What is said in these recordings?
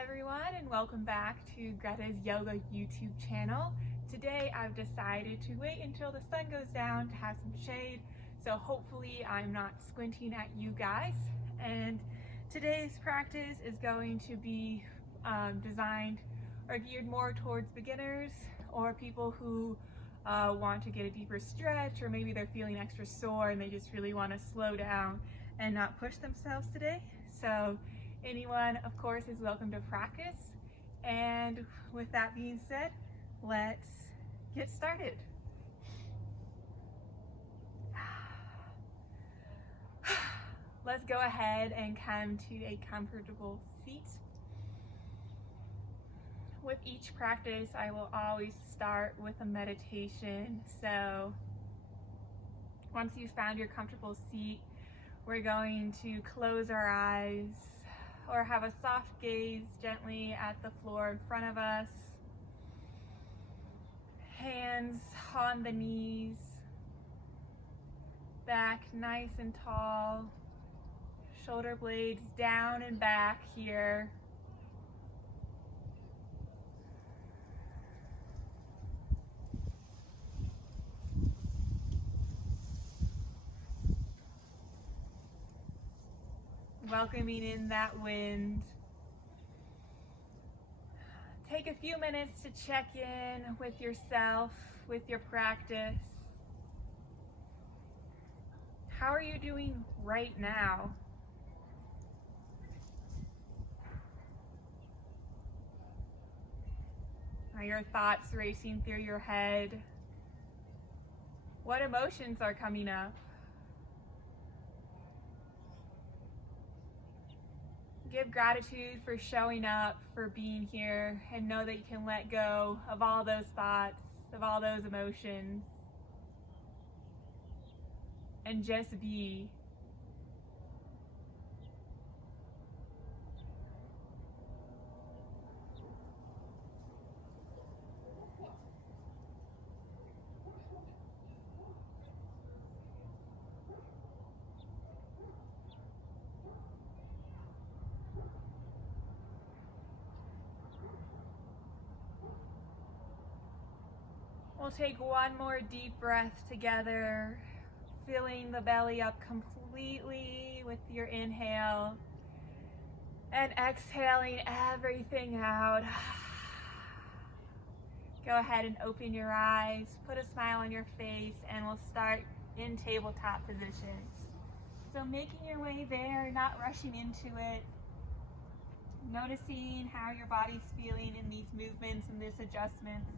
everyone, and welcome back to Greta's Yoga YouTube channel. Today I've decided to wait until the sun goes down to have some shade, so hopefully I'm not squinting at you guys. And today's practice is going to be designed or geared more towards beginners or people who want to get a deeper stretch, or maybe they're feeling extra sore and they just really want to slow down and not push themselves today. So anyone, of course, is welcome to practice. And with that being said, let's get started. Let's go ahead and come to a comfortable seat. With each practice, I will always start with a meditation. So once you've found your comfortable seat, we're going to close our eyes or have a soft gaze gently at the floor in front of us. Hands on the knees, back nice and tall, shoulder blades down and back here. Welcoming in that wind. Take a few minutes to check in with yourself, with your practice. How are you doing right now? Are your thoughts racing through your head? What emotions are coming up? Give gratitude for showing up, for being here, and know that you can let go of all those thoughts, of all those emotions, and just be. We'll take one more deep breath together, filling the belly up completely with your inhale and exhaling everything out. Go ahead and open your eyes, put a smile on your face, and we'll start in tabletop positions. So making your way there, not rushing into it, noticing how your body's feeling in these movements and these adjustments.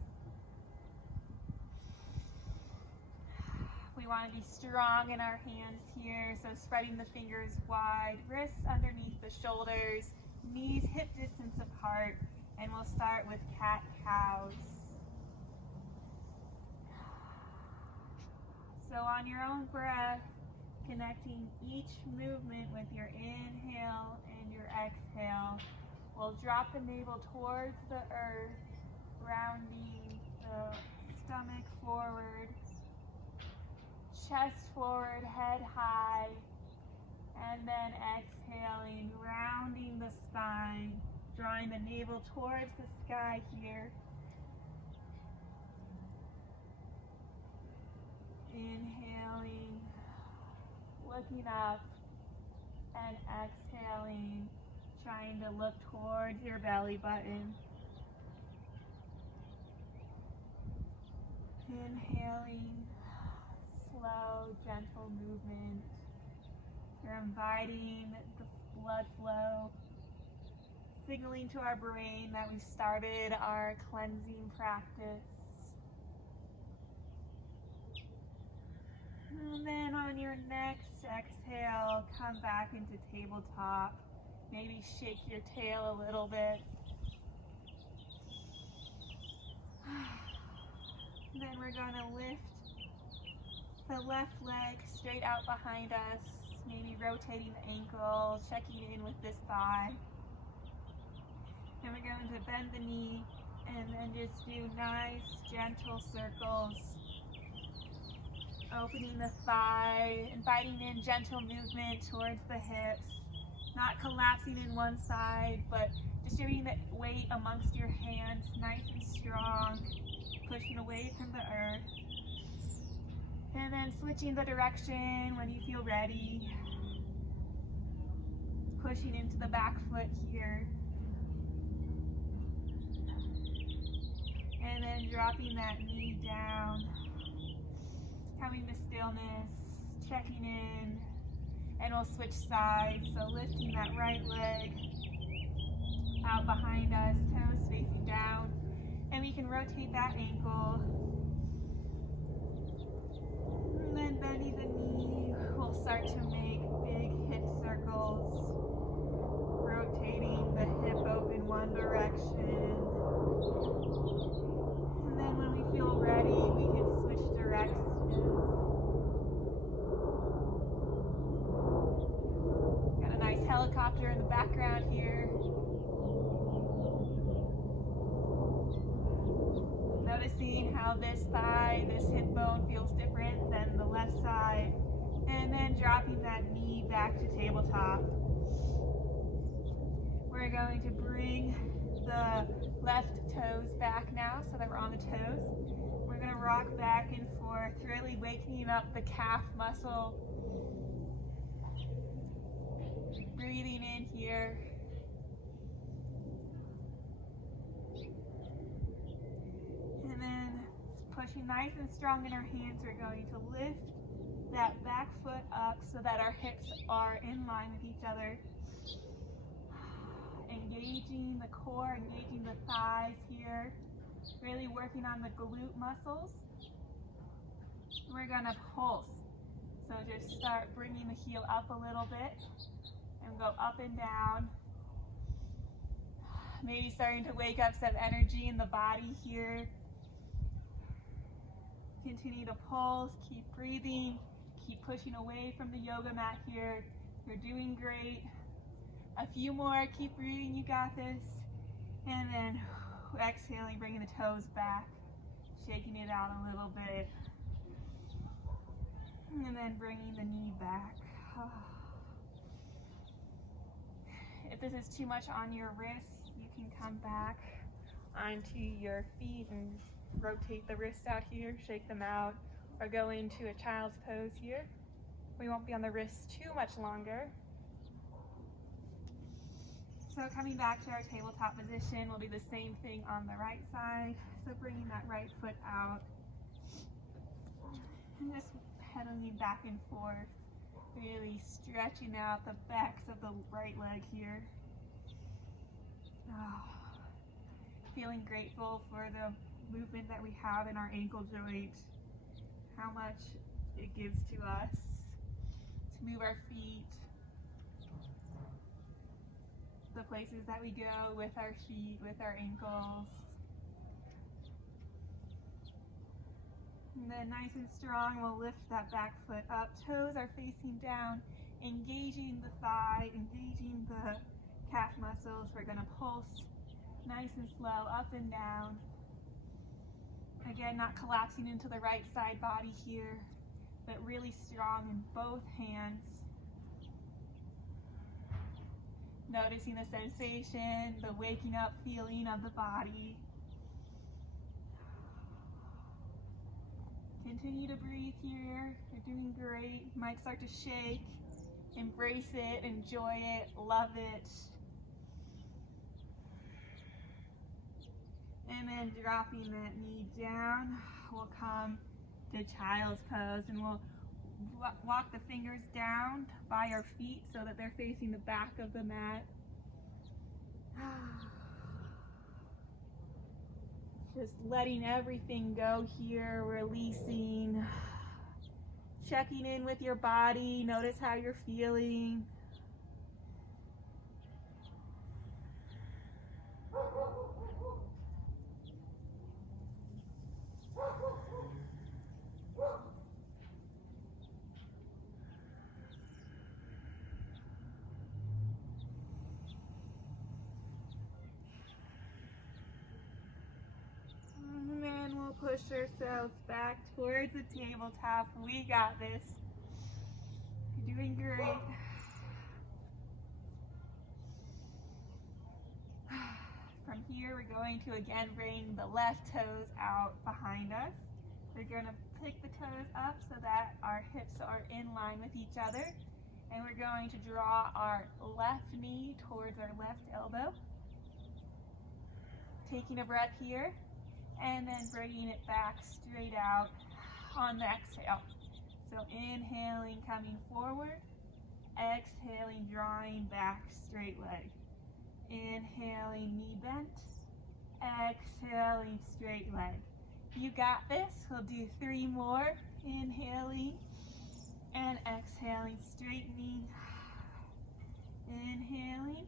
We want to be strong in our hands here, so spreading the fingers wide, wrists underneath the shoulders, knees hip distance apart, and we'll start with cat-cows. So on your own breath, connecting each movement with your inhale and your exhale, we'll drop the navel towards the earth, rounding the stomach forward, chest forward, head high, and then exhaling, rounding the spine, drawing the navel towards the sky here. Inhaling, looking up, and exhaling, trying to look towards your belly button. Inhaling, slow, gentle movement. You're inviting the blood flow, signaling to our brain that we started our cleansing practice. And then on your next exhale, come back into tabletop. Maybe shake your tail a little bit. And then we're going to lift the left leg straight out behind us, maybe rotating the ankle, checking in with this thigh. And we're going to bend the knee and then just do nice, gentle circles. Opening the thigh, inviting in gentle movement towards the hips, not collapsing in one side, but distributing the weight amongst your hands, nice and strong, pushing away from the earth. And then switching the direction when you feel ready. Pushing into the back foot here. And then dropping that knee down. Coming to stillness, checking in. And we'll switch sides, so lifting that right leg out behind us, toes facing down. And we can rotate that ankle. And then bending the knee, we'll start to make big hip circles. Rotating the hip open one direction. And then when we feel ready, we can switch directions. Got a nice helicopter in the background here. Noticing how this thigh, this hip bone feels different than the left side. And then dropping that knee back to tabletop. We're going to bring the left toes back now so that we're on the toes. We're going to rock back and forth, really waking up the calf muscle. Breathing in here. And then pushing nice and strong in our hands, we're going to lift that back foot up so that our hips are in line with each other. Engaging the core, engaging the thighs here. Really working on the glute muscles. We're going to pulse. So just start bringing the heel up a little bit and go up and down. Maybe starting to wake up some energy in the body here. Continue to pulse, keep breathing, keep pushing away from the yoga mat here. You're doing great. A few more, keep breathing, you got this. And then exhaling, bringing the toes back, shaking it out a little bit. And then bringing the knee back. If this is too much on your wrists, you can come back onto your feet and rotate the wrists out here, shake them out, or go into a child's pose here. We won't be on the wrists too much longer. So coming back to our tabletop position, we'll do the same thing on the right side. So bringing that right foot out. And just pedaling back and forth, really stretching out the backs of the right leg here. Feeling grateful for the movement that we have in our ankle joint, how much it gives to us to move our feet, the places that we go with our feet, with our ankles. And then nice and strong, we'll lift that back foot up. Toes are facing down, engaging the thigh, engaging the calf muscles. We're going to pulse nice and slow, up and down. Again, not collapsing into the right side body here, but really strong in both hands. Noticing the sensation, the waking up feeling of the body. Continue to breathe here. You're doing great. You might start to shake. Embrace it, enjoy it, love it. And then dropping that knee down, we'll come to child's pose, and we'll walk the fingers down by our feet so that they're facing the back of the mat. Just letting everything go here, releasing, checking in with your body, notice how you're feeling. And then we'll push ourselves back towards the tabletop. We got this. You're doing great. here, we're going to again bring the left toes out behind us. We're going to pick the toes up so that our hips are in line with each other. And we're going to draw our left knee towards our left elbow. Taking a breath here, and then bringing it back straight out on the exhale. So inhaling, coming forward. Exhaling, drawing back, straight leg. Inhaling, knee bent. Exhaling, straight leg. You got this. We'll do 3 more. Inhaling and exhaling, straightening. Inhaling,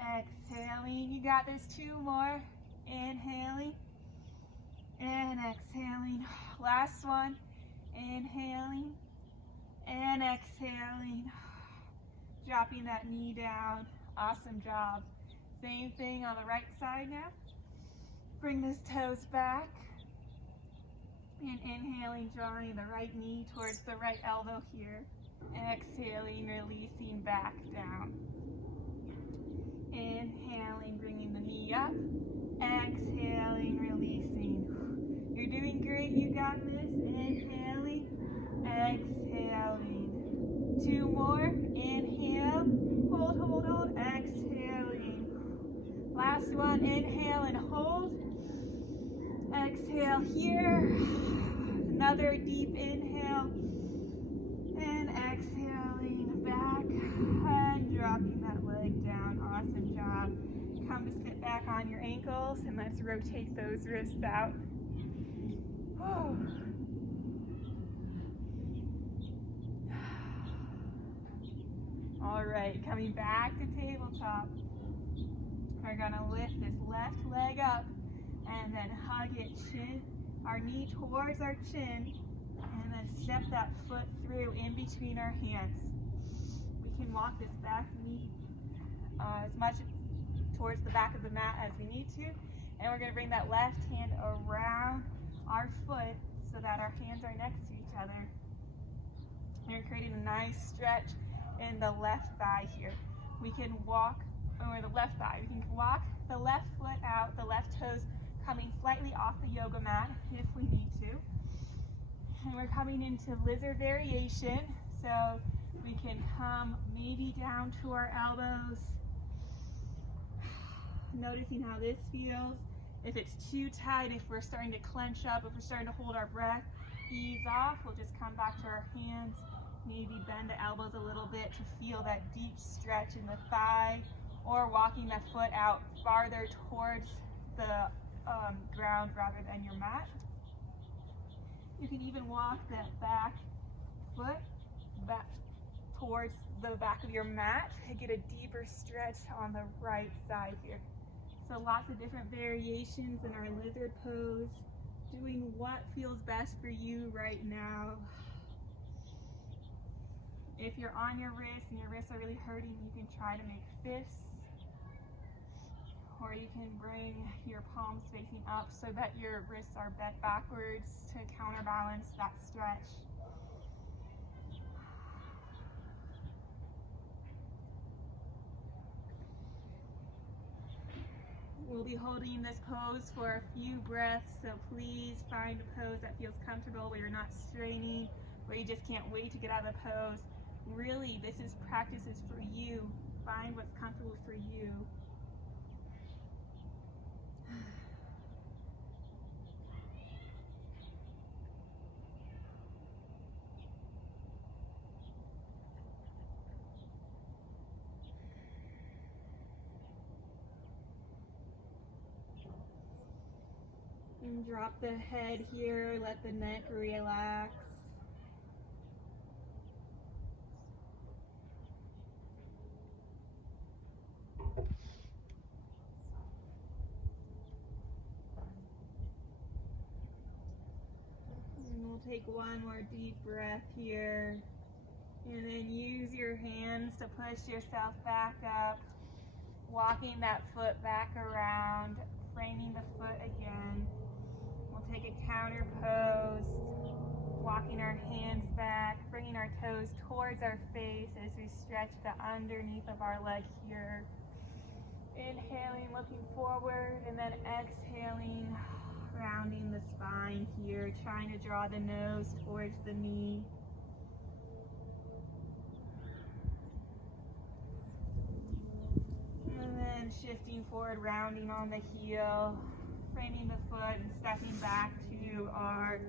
exhaling. You got this. 2 more. Inhaling and exhaling. Last one. Inhaling and exhaling. Dropping that knee down. Awesome job. Same thing on the right side now. Bring those toes back. And inhaling, drawing the right knee towards the right elbow here. Exhaling, releasing back down. Inhaling, bringing the knee up. Exhaling, releasing. You're doing great. You got this. Inhaling, exhaling. 2 more. Inhale. Hold, hold, hold. Exhaling. Last one. Inhale and hold. Exhale here. Another deep inhale. And exhaling back. And dropping that leg down. Awesome job. Come to sit back on your ankles and let's rotate those wrists out. Oh. All right, coming back to tabletop. We're gonna lift this left leg up and then hug it, our knee towards our chin, and then step that foot through in between our hands. We can walk this back knee as much towards the back of the mat as we need to, and we're gonna bring that left hand around our foot so that our hands are next to each other. And we're creating a nice stretch in the left thigh here. We can walk, or the left thigh, we can walk the left foot out, the left toes coming slightly off the yoga mat if we need to. And we're coming into lizard variation, so we can come maybe down to our elbows. Noticing how this feels. If it's too tight, if we're starting to clench up, if we're starting to hold our breath, ease off. We'll just come back to our hands. Maybe bend the elbows a little bit to feel that deep stretch in the thigh, or walking that foot out farther towards the ground rather than your mat. You can even walk that back foot back towards the back of your mat to get a deeper stretch on the right side here. So lots of different variations in our lizard pose, doing what feels best for you right now. If you're on your wrists and your wrists are really hurting, you can try to make fists, or you can bring your palms facing up so that your wrists are bent backwards to counterbalance that stretch. We'll be holding this pose for a few breaths, so please find a pose that feels comfortable, where you're not straining, where you just can't wait to get out of the pose. Really, this is practices for you. Find what's comfortable for you. And drop the head here, let the neck relax. And we'll take one more deep breath here. And then use your hands to push yourself back up, walking that foot back around, framing the foot again. We'll take a counter pose, walking our hands back, bringing our toes towards our face as we stretch the underneath of our leg here. Inhaling, looking forward, and then exhaling, rounding the spine here, trying to draw the nose towards the knee. And then shifting forward, rounding on the heel, framing the foot and stepping back to our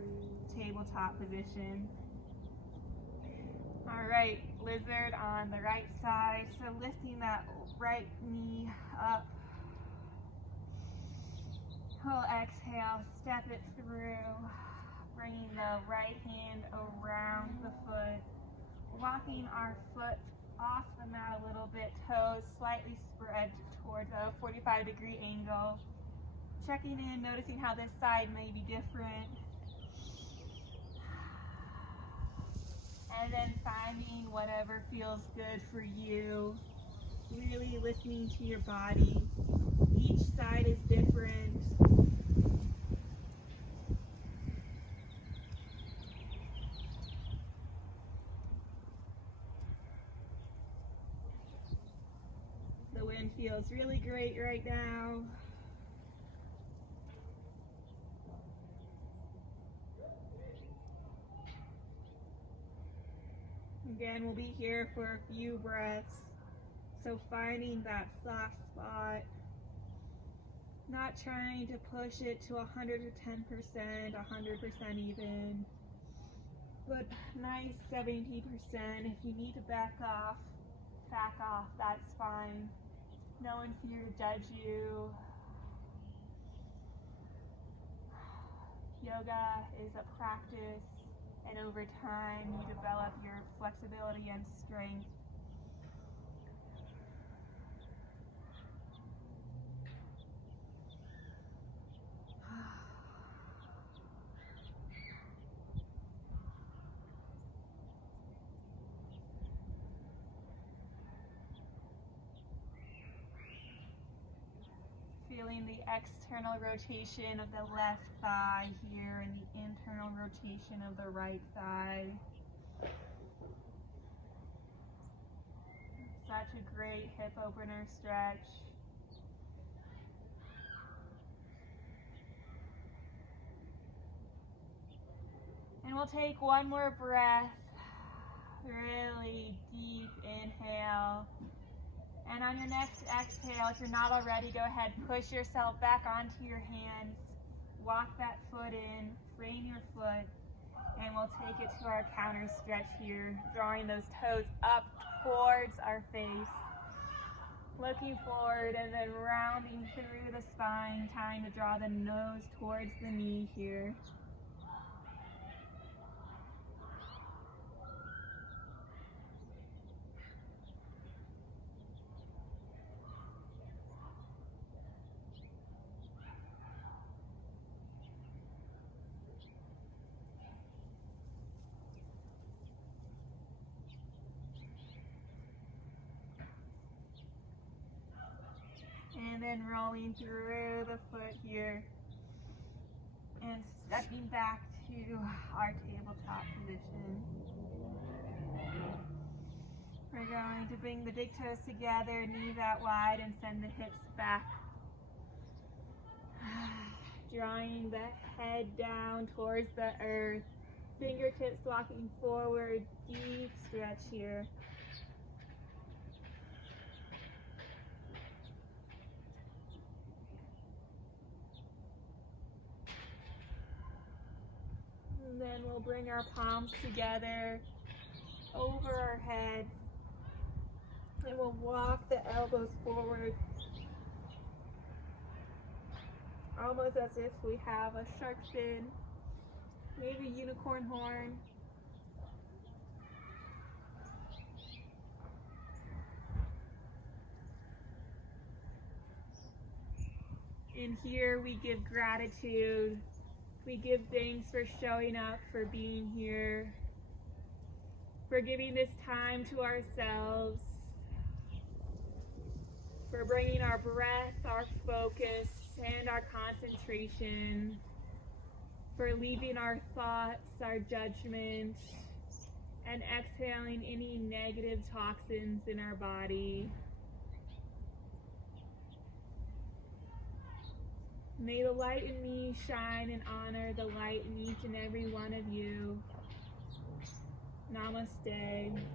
tabletop position. All right, lizard on the right side. So lifting that right knee up. We'll exhale, step it through, bringing the right hand around the foot, walking our foot off the mat a little bit, toes slightly spread towards a 45-degree angle. Checking in, noticing how this side may be different. And then finding whatever feels good for you. Really listening to your body. Each side is different. The wind feels really great right now. Again, we'll be here for a few breaths. So finding that soft spot, not trying to push it to 110%, 100% even, but nice 70%. If you need to back off, that's fine. No one's here to judge you. Yoga is a practice, and over time you develop your flexibility and strength. Feeling the external rotation of the left thigh here and the internal rotation of the right thigh. Such a great hip opener stretch. And we'll take one more breath. Really deep inhale. And on your next exhale, if you're not already, go ahead, push yourself back onto your hands. Walk that foot in, frame your foot, and we'll take it to our counter stretch here, drawing those toes up towards our face. Looking forward and then rounding through the spine, trying to draw the nose towards the knee here. And then rolling through the foot here and stepping back to our tabletop position. We're going to bring the big toes together, knees out wide, and send the hips back. Drawing the head down towards the earth. Fingertips walking forward, deep stretch here. And then we'll bring our palms together over our heads. And we'll walk the elbows forward, almost as if we have a shark fin, maybe a unicorn horn. And here we give gratitude. We give thanks for showing up, for being here, for giving this time to ourselves, for bringing our breath, our focus, and our concentration, for leaving our thoughts, our judgment, and exhaling any negative toxins in our body. May the light in me shine and honor the light in each and every one of you. Namaste.